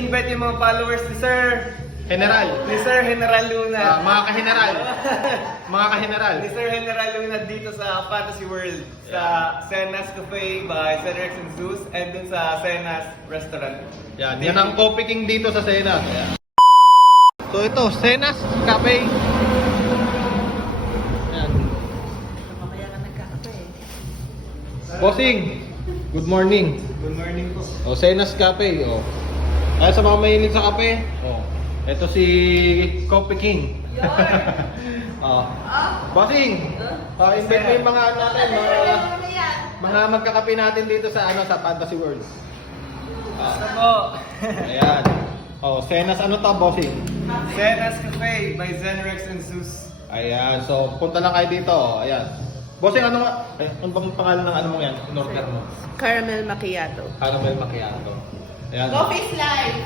ini-invite yung mga followers ni Sir General Luna. Mga ka-general. Mga ka-general. Ni Sir General Luna dito sa Fantasy World. Sa Senas Cafe by Sir Rex and Zeus and dun sa Senas Restaurant. Yan ang Coffee King dito sa Senas. Ayan. So ito, Senas Cafe. Ayan. Mamaya ka nagkakape eh. Bossing, good morning. Good morning po. O, Senas Cafe. O. Kaya sa mga mahilig sa kape, ito si Coffee King. Bossing, invite mo yung mga ano natin, mga magkakape natin dito sa sa Fantasy World. Basta po. Ayan. Senas ano to, Bossing? Senas Cafe by Zen Rex and Zeus. Ayan, so punta lang kayo dito. Ayan. Bossing, ano bang pangalan ng ano mo yan? In-order mo? Caramel macchiato. Caramel macchiato. Ayan. Coffee slice.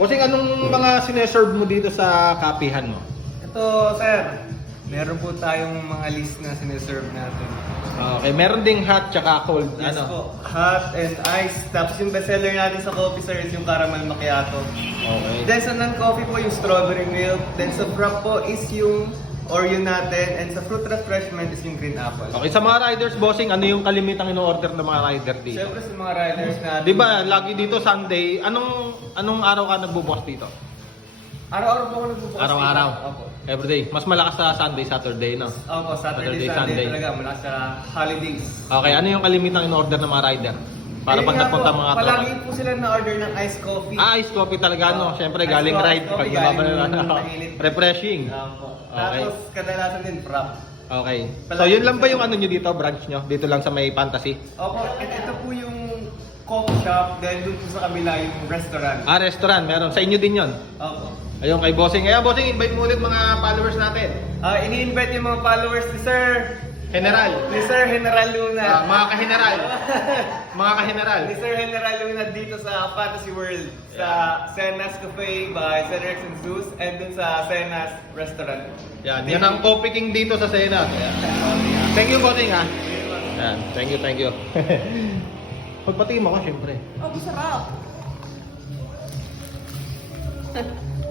Bossing, anong mga sineserve mo dito sa kapihan mo? Ito, sir. Meron po tayong mga list na sineserve natin. Okay, meron ding hot tsaka cold. Yes po. Hot and ice. Tapos yung bestseller natin sa coffee, sir, is yung caramel macchiato. Okay. Then sa non-coffee po, yung strawberry milk. Then sa frap po is yung Oreo natin. And sa fruit refreshment is yung green apple. Okay, sa mga riders, Bossing, ano yung kalimitang in-order ng mga rider dito? Siyempre sa mga riders natin. Di ba, lagi dito Sunday, anong araw ka nagbubukas dito? Araw-araw po ako nagbubukas. Araw-araw? dito. Opo. Everyday. Mas malakas sa Sunday, Saturday, no? Opo, Saturday, Saturday, Sunday Sunday. talaga. Mula sa holidays. Okay, ano yung kalimitang in-order ng mga rider? Para Ayun pag nga napunta po, mga palagi po sila na-order ng iced coffee. iced coffee talaga, no? Siyempre, Iced galing coffee, ride. Pag galing nababalan mainit. refreshing. Opo. Okay. Tapos kadalasan din frap. Okay. So, yun lang ba yung ano nyo dito, branch nyo? Dito lang sa may Fantasy? Opo, ito po yung coffee shop. Then doon po sa kabila yung restaurant. Restaurant, meron. Sa inyo din yun? Opo. Ayun, kay Bossing. Ayan, Bossing, invite mo ulit mga followers natin. Ini-invite yung mga followers ni Sir General Luna. Mga ka-general. Mga ka-general. Ni Sir General Luna dito sa Fantasy World. Sa Senas Cafe by Sir Rex and Zeus and dun sa Senas Restaurant. Yan ang Coffee King dito sa Senas. Ayan. Thank you, Bossing, ha. Yan, thank you. Pagpati mo ko, syempre. Oh, sarap.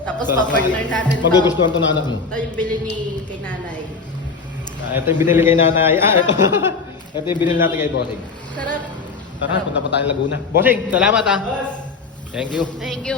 Tapos pa-partner natin to. Magugustuhan to na anak mo. Ito yung bili ni kay nanay. Ito yung binili kay nanay. Ito. Ito yung binili natin kay Bossing. Sarap. Tara, punta pa tayong Laguna. Bossing, salamat, ha. Thank you. Thank you.